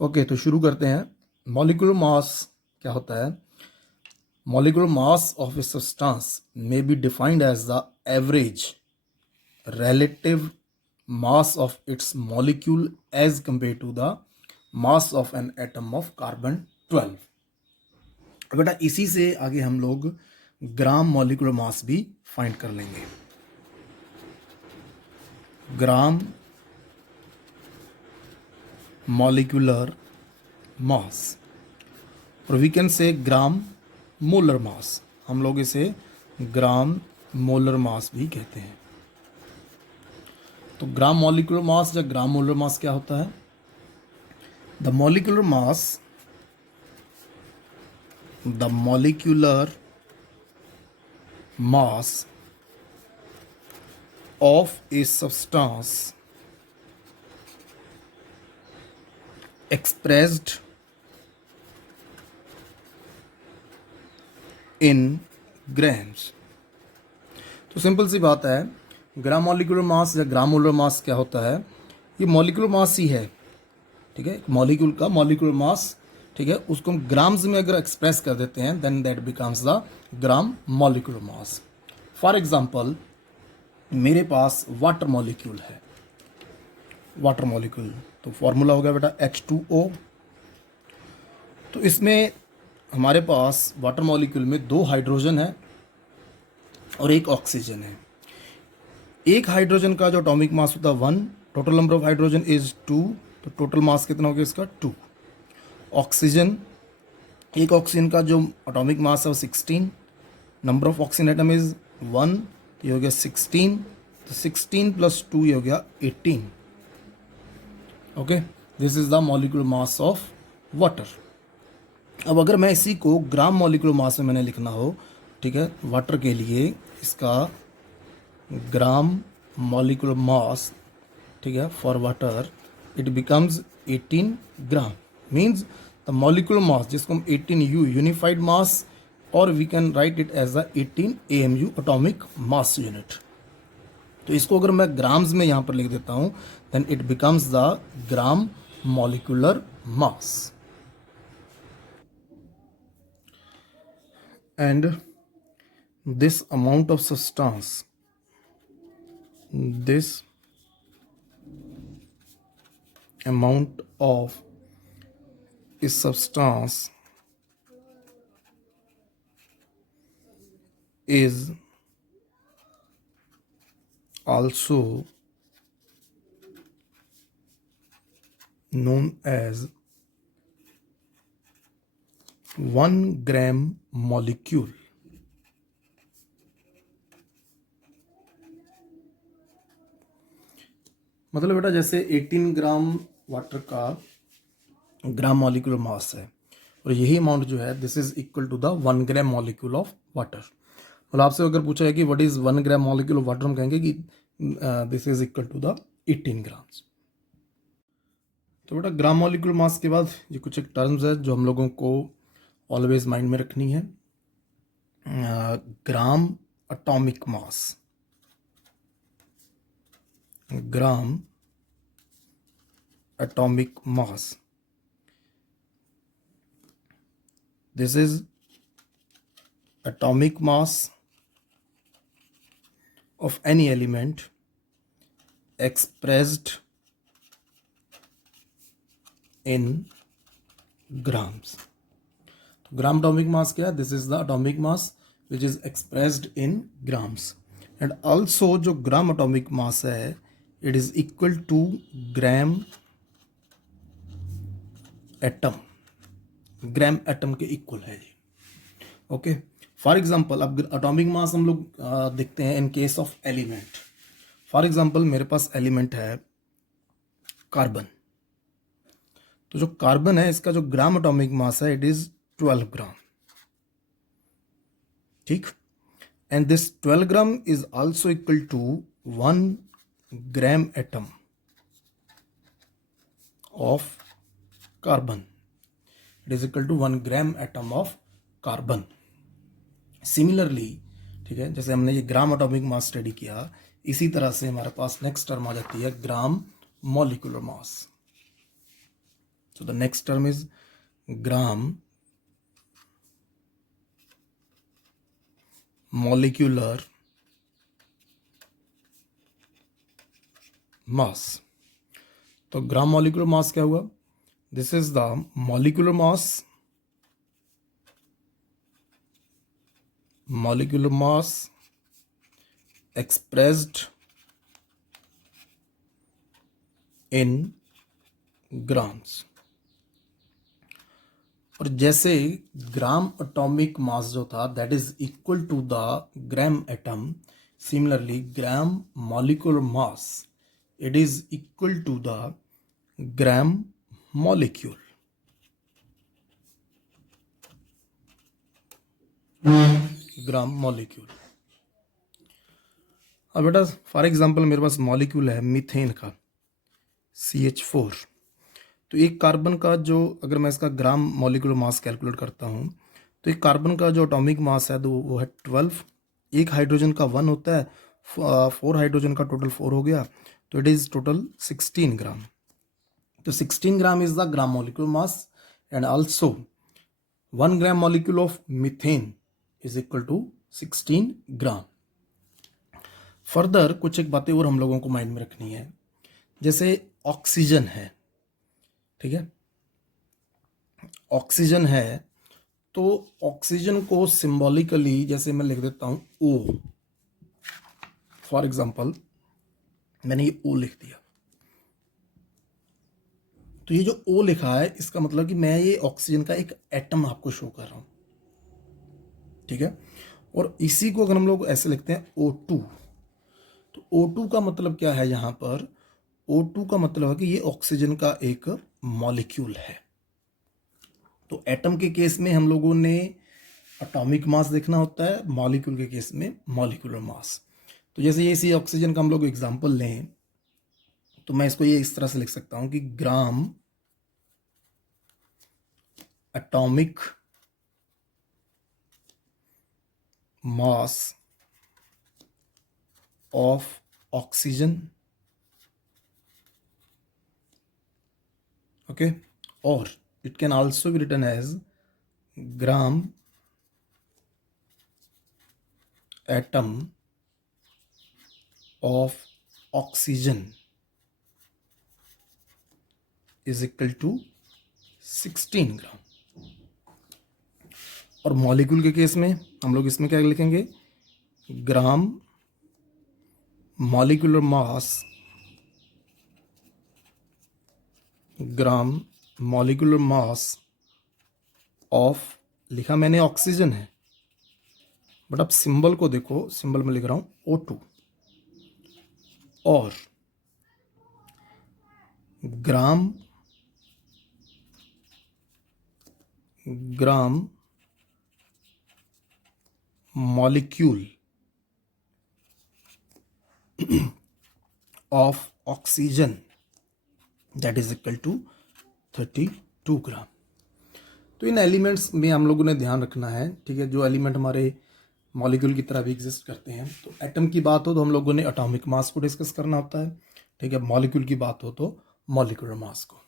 Okay, तो शुरू करते हैं। मॉलिक्यूलर मास क्या होता है? Molecular mass of a substance may be defined as the average relative mass of its molecule as compared to the mass of an atom of carbon 12। बेटा इसी से आगे हम लोग ग्राम मॉलिक्यूलर मास भी फाइंड कर लेंगे। ग्राम मॉलिक्यूलर मास और we can say gram molar mass, हम लोग इसे ग्राम मोलर मास भी कहते हैं। तो ग्राम मॉलिक्यूलर मास या ग्राम मोलर मास क्या होता है? The molecular mass of a substance expressed in grams. तो सिंपल सी बात है, ग्राम मॉलिक्यूलर मास या ग्राम मोलर मास क्या होता है? ये मॉलिक्यूलर मास ही है, ठीक है। मॉलिक्यूल का मॉलिक्यूलर मास, ठीक है, उसको हम ग्राम्स में अगर एक्सप्रेस कर देते हैं then that becomes the gram molecular mass. For example, मेरे पास वाटर मॉलिक्यूल है, वाटर मॉलिक्यूल, तो फॉर्मूला हो गया बेटा H2O। तो इसमें हमारे पास वाटर मॉलिक्यूल में 2 हाइड्रोजन है और 1 ऑक्सीजन है। एक हाइड्रोजन का जो एटॉमिक मास होता है 1, total number of hydrogen is 2, तो टोटल मास कितना हो गया इसका 2। ऑक्सीजन, एक ऑक्सीजन का जो एटॉमिक मास है वो 16, number of oxygen atom is 1, ये हो गया 16, तो 16 + 2 ये हो गया 18। Okay, this is the molecular mass of water. अब अगर मैं इसी को ग्राम मॉलिक्यूलर मास में मैंने लिखना हो, ठीक है, वाटर के लिए इसका ग्राम मॉलिक्यूलर मास, ठीक है, for water it becomes 18 gram. Means the molecular mass जिसको हम 18U यूनिफाइड मास, और we can write it as the 18 AMU atomic mass unit. तो इसको अगर मैं ग्राम्स में यहाँ पर लिख देता हूँ then it becomes the gram molecular mass. And this amount of substance, this amount of is substance is also known as 1 gram molecule। मतलब बेटा जैसे 18 ग्राम वाटर का ग्राम मॉलिक्यूलर मास है और यही अमाउंट जो है this is equal to the 1 gram molecule of water. मतलब आपसे अगर पूछा है कि what is 1 gram molecule of water, हम कहेंगे कि this is equal to the 18 grams. तो बेटा ग्राम मॉलिक्यूलर मास के बाद ये कुछ एक टर्म्स है जो हम लोगों को ऑलवेज माइंड में रखनी है। ग्राम atomic mass, gram atomic mass, this is atomic mass of any element expressed in grams। तो ग्राम एटॉमिक मास क्या है? This is the atomic mass which is expressed in grams. And also जो gram atomic mass है it is equal to gram atom, gram atom के equal है जी। Okay, for example अब atomic mass हम लोग देखते हैं in case of element. For example मेरे पास एलिमेंट है कार्बन, तो जो कार्बन है इसका जो ग्राम एटॉमिक मास है इट इज 12 ग्राम, ठीक। And this 12 gram is also equal to 1 gram atom of carbon, it is equal to 1 gram atom of carbon. Similarly, ठीक है, जैसे हमने ये ग्राम एटॉमिक मास स्टडी किया, इसी तरह से हमारे पास नेक्स्ट टर्म आ जाती है ग्राम molecular mass. So the next term is gram molecular mass. तो ग्राम मॉलिक्यूलर मास क्या हुआ? This is the molecular mass expressed in grams. और जैसे ग्राम एटॉमिक मास जो था that is equal to the gram atom, similarly gram molecular mass it is equal to the gram molecule. Gram molecule. अब बेटा for example मेरे पास molecule है methane का CH4. तो एक कार्बन का जो, अगर मैं इसका ग्राम मॉलिक्यूलर मास कैलकुलेट करता हूँ तो एक कार्बन का जो एटॉमिक मास है तो वो है 12. एक हाइड्रोजन का 1 होता है, 4 हाइड्रोजन का टोटल 4 हो गया, तो इट इज़ टोटल 16 ग्राम. तो 16 gram is the gram molecular mass and also 1 gram molecule of methane is equal to 16 gram. Further कुछ एक बातें और हम लोगों को माइंड में रखनी है. जैसे ऑक्सीजन है, ठीक है, ऑक्सीजन है, तो ऑक्सीजन को सिंबॉलिकली जैसे मैं लिख देता हूं O. फॉर एग्जांपल मैंने ये O लिख दिया, तो ये जो O लिखा है इसका मतलब कि मैं ये ऑक्सीजन का एक एटम आपको शो कर रहा हूं, ठीक है. और इसी को अगर हम लोग ऐसे लिखते हैं O2, तो O2 का मतलब क्या है यहां पर? O2 का मतलब है कि ये ऑक्सीजन का एक मॉलिक्यूल है. तो एटम के केस में हम लोगों ने एटॉमिक मास देखना होता है, मॉलिक्यूल के केस में मॉलिक्यूलर मास. तो जैसे ये इसी ऑक्सीजन का हम लोग एग्जांपल लें तो मैं इसको ये इस तरह से लिख सकता हूं कि ग्राम atomic mass of oxygen, okay, or it can also be written as gram atom of oxygen is equal to 16 ग्राम. और मॉलिक्यूल के केस में हम लोग इसमें क्या लिखेंगे? ग्राम molecular mass, gram molecular mass of, लिखा मैंने ऑक्सीजन है बट अब सिंबल को देखो, सिंबल में लिख रहा हूं O2, और gram molecule of oxygen that is equal to 32 gram. तो इन एलिमेंट्स में हम लोगों ने ध्यान रखना है, ठीक है, जो एलिमेंट हमारे मॉलिक्यूल की तरह भी एग्जिस्ट करते हैं. तो एटम की बात हो तो हम लोगों ने एटॉमिक मास को डिस्कस करना होता है, ठीक है, मॉलिक्यूल की बात हो तो मॉलिक्यूलर मास को.